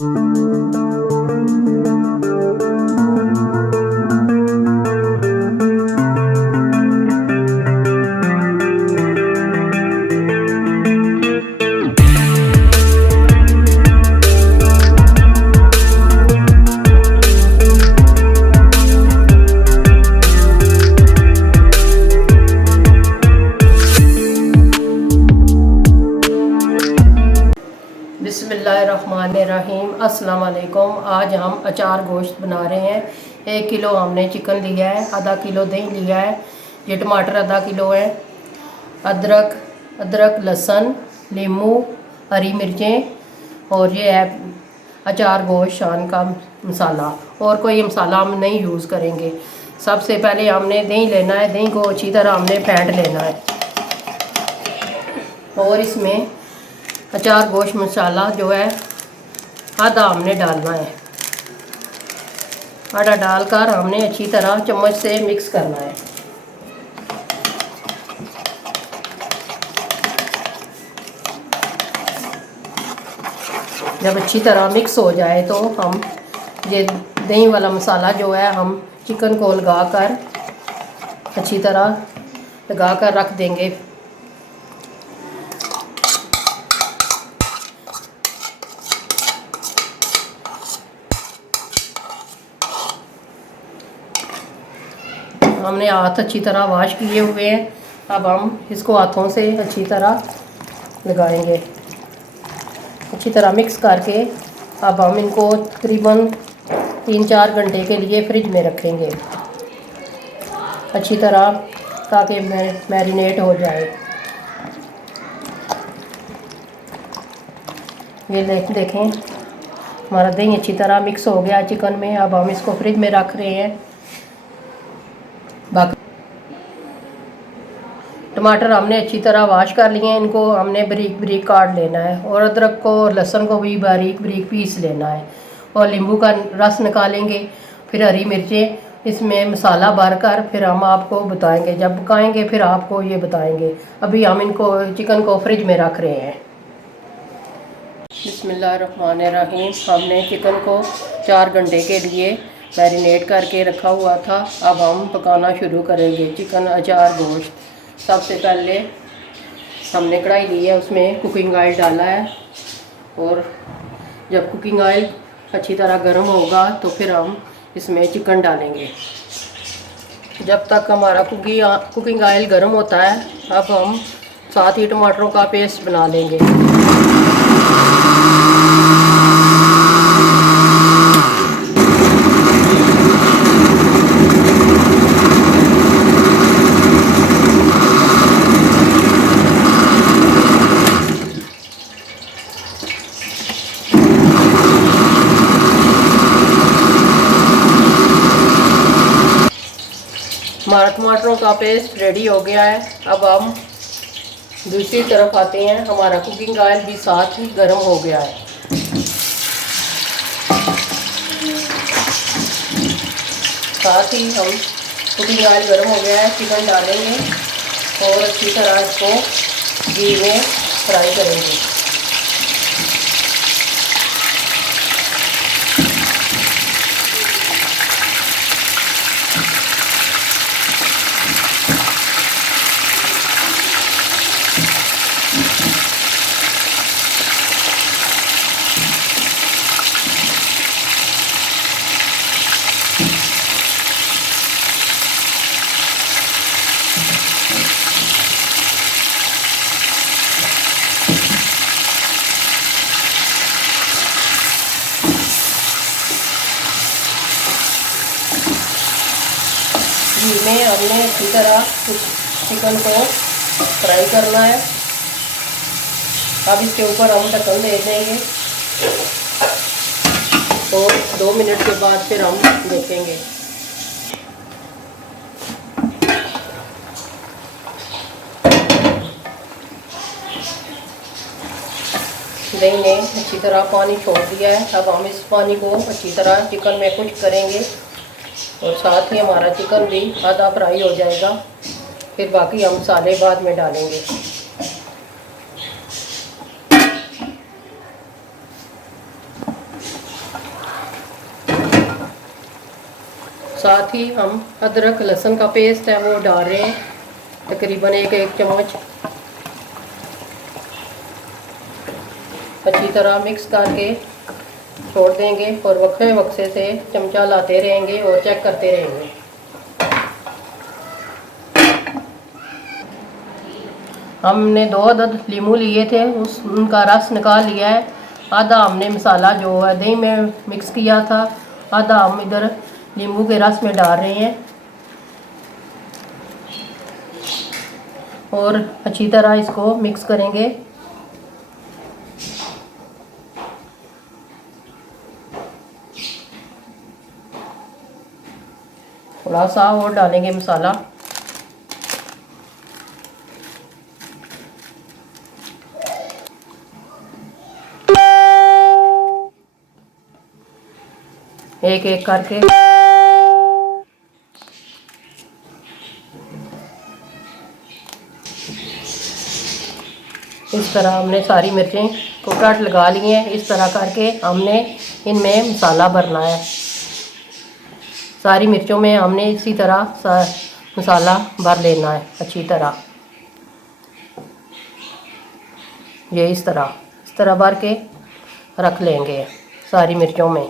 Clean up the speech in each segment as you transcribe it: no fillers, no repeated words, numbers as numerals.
बिस्मिल्लाहिर्रहमानिर्रहीम। अस्सलाम वालेकुम। आज हम अचार गोश्त बना रहे हैं। 1 किलो हमने चिकन लिया है, आधा किलो दही लिया है, ये टमाटर आधा किलो है, अदरक लहसुन नींबू हरी मिर्चें और ये है अचार गोश्त शान का मसाला। और कोई मसाला हम नहीं यूज़ करेंगे। सबसे पहले हमने दही लेना है, दही को अच्छी तरह हमने फेंट लेना है और इसमें अचार गोश्त मसाला जो है आधा हमने डालना है। आधा डालकर हमने अच्छी तरह चम्मच से मिक्स करना है। जब अच्छी तरह मिक्स हो जाए तो हम ये दही वाला मसाला जो है हम चिकन को लगाकर अच्छी तरह लगाकर रख देंगे। हमने हाथ अच्छी तरह वॉश किए हुए हैं। अब हम इसको हाथों से अच्छी तरह लगाएंगे। अच्छी तरह मिक्स करके अब हम इनको तकरीबन 3-4 घंटे के लिए फ्रिज में रखेंगे अच्छी तरह, ताकि मैरिनेट हो जाए। ये देखें हमारा दही अच्छी तरह मिक्स हो गया चिकन में। अब हम इसको फ्रिज में रख रहे हैं। बाकी टमाटर हमने अच्छी तरह वॉश कर लिए हैं, इनको हमने बारीक बारीक काट लेना है और अदरक को लहसुन को भी बारीक बारीक पीस लेना है और नींबू का रस निकालेंगे। फिर हरी मिर्चें इसमें मसाला भरकर फिर हम आपको बताएंगे, जब पकाएंगे फिर आपको ये बताएंगे। अभी हम इनको चिकन को फ्रिज में रख रहे हैं। बिस्मिल्लाहिर्रहमानिर्रहीम। हमने चिकन को 4 घंटे के लिए मैरिनेट करके रखा हुआ था। अब हम पकाना शुरू करेंगे चिकन अचार गोश्त। सबसे पहले हमने कढ़ाई ली है, उसमें कुकिंग ऑयल डाला है और जब कुकिंग ऑयल अच्छी तरह गर्म होगा तो फिर हम इसमें चिकन डालेंगे। जब तक हमारा कुकिंग ऑयल गर्म होता है, अब हम साथ ही टमाटरों का पेस्ट बना लेंगे। हमारा टमाटरों का पेस्ट रेडी हो गया है। अब हम दूसरी तरफ आते हैं। हमारा कुकिंग ऑयल भी साथ ही गर्म हो गया है। साथ ही हम कुकिंग ऑयल गर्म हो गया है, चिकन डालेंगे और अच्छी तरह इसको घी में फ्राई करेंगे। घी में हमने अच्छी तरह चिकन को फ्राई करना है। अब इसके ऊपर हम ढक्कन दे देंगे और 2 मिनट के बाद फिर हम देखेंगे। दही ने अच्छी तरह पानी छोड़ दिया है। अब हम इस पानी को अच्छी तरह चिकन में कुक करेंगे और साथ ही हमारा चिकन भी आधा फ्राई हो जाएगा। फिर बाकी हम मसाले बाद में डालेंगे। साथ ही हम अदरक लहसुन का पेस्ट है वो डाल रहे हैं, तकरीबन एक चम्मच। अच्छी तरह मिक्स करके छोड़ देंगे और वक्फे वक्फे से चमचा लाते रहेंगे और चेक करते रहेंगे। हमने 2 अदद लीमू लिए थे, उनका रस निकाल लिया है। आधा हमने मसाला जो है दही में मिक्स किया था, आधा हम इधर नींबू के रस में डाल रहे हैं और अच्छी तरह इसको मिक्स करेंगे। थोड़ा सा और डालेंगे मसाला। एक एक करके इस तरह हमने सारी मिर्चें को कट लगा लिए हैं। इस तरह करके हमने इनमें मसाला भरना है। सारी मिर्चों में हमने इसी तरह मसाला भर लेना है अच्छी तरह। ये इस तरह भर के रख लेंगे सारी मिर्चों में।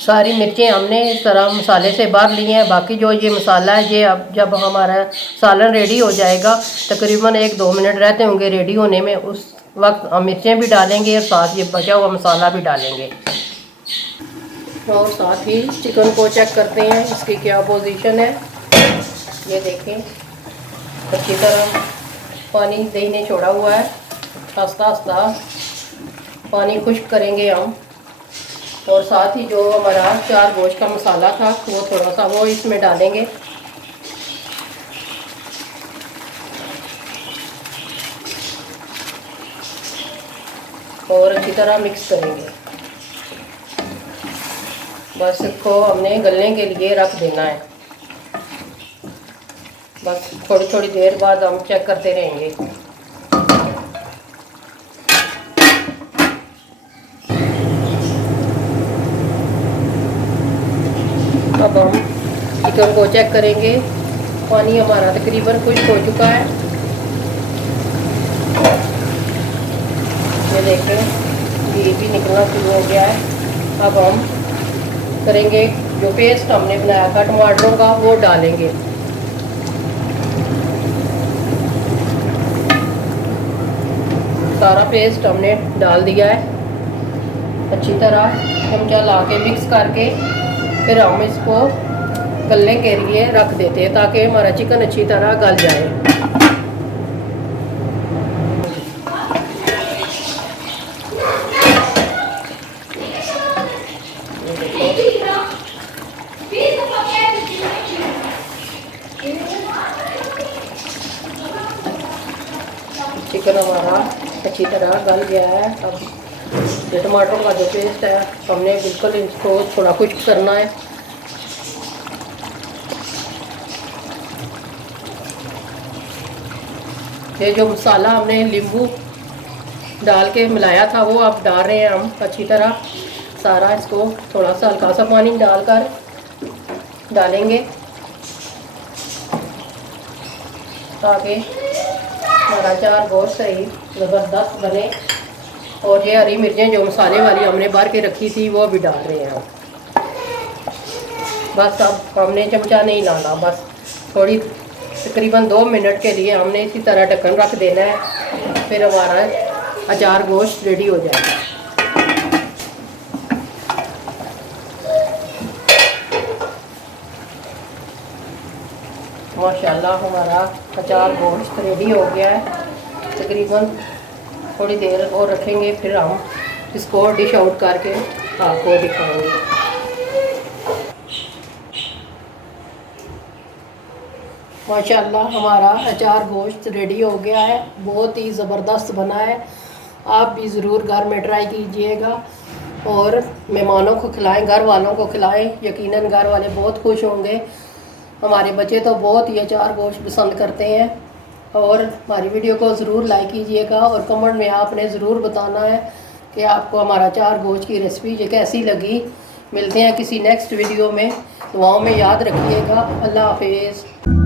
सारी मिर्चें हमने इस तरह मसाले से भर ली हैं। बाकी जो ये मसाला है ये अब जब हमारा सालन रेडी हो जाएगा, तकरीबन 1-2 मिनट रहते होंगे रेडी होने में, उस वक्त हम मिर्चें भी डालेंगे और साथ ये बचा हुआ मसाला भी डालेंगे। और साथ ही चिकन को चेक करते हैं इसकी क्या पोजीशन है। ये देखें अच्छी तरह पानी दही ने छोड़ा हुआ है। आस्ता आस्ता पानी खुश्क करेंगे हम। और साथ ही जो हमारा 4 गोश्त का मसाला था वो थोड़ा सा वो इसमें डालेंगे। और अच्छी तरह मिक्स करेंगे। बस इसको हमने गलने के लिए रख देना है। बस थोड़ी थोड़ी देर बाद हम चेक करते रहेंगे। अब हम चिकन को चेक करेंगे। पानी हमारा तकरीबन खुश्क हो चुका है। ये देखें घी भी निकलना शुरू हो गया है। अब हम करेंगे जो पेस्ट हमने बनाया था टमाटरों का वो डालेंगे। सारा पेस्ट हमने डाल दिया है। अच्छी तरह चमचा ला के मिक्स करके फिर हम इसको गलने के लिए रख देते हैं ताकि हमारा चिकन अच्छी तरह गल जाए। चिकन हमारा अच्छी तरह गल गया है। अब ये टमाटरों का जो पेस्ट है हमने बिल्कुल इसको थोड़ा खुश्क करना है। ये जो मसाला हमने नींबू डाल के मिलाया था वो अब डाल रहे हैं हम अच्छी तरह सारा। इसको थोड़ा सा हल्का सा पानी डालकर डालेंगे ताकि हमारा 4 गोश्त सही ज़बरदस्त बने। और ये हरी मिर्चें जो मसाले वाली हमने भर के रखी थी वो भी डाल रहे हैं हम। बस अब हमने चमचा नहीं लाना, बस थोड़ी तकरीबन 2 मिनट के लिए हमने इसी तरह ढक्कन रख देना है। फिर हमारा अचार गोश्त रेडी हो जाएगा। माशाल्लाह हमारा अचार गोश्त रेडी हो गया है। तकरीबन थोड़ी देर और रखेंगे फिर हम इसको डिश आउट करके आपको दिखाएंगे। माशाल्लाह हमारा अचार गोश्त रेडी हो गया है। बहुत ही ज़बरदस्त बना है। आप भी ज़रूर घर में ट्राई कीजिएगा और मेहमानों को खिलाएं, घर वालों को खिलाएं। यकीनन घर वाले बहुत खुश होंगे। हमारे बच्चे तो बहुत ही अचार गोश्त पसंद करते हैं। और हमारी वीडियो को ज़रूर लाइक कीजिएगा और कमेंट में आपने ज़रूर बताना है कि आपको हमारा अचार गोश्त की रेसिपी ये कैसी लगी। मिलते हैं किसी नेक्स्ट वीडियो में। दुआओं में याद रखिएगा। अल्लाह हाफिज़।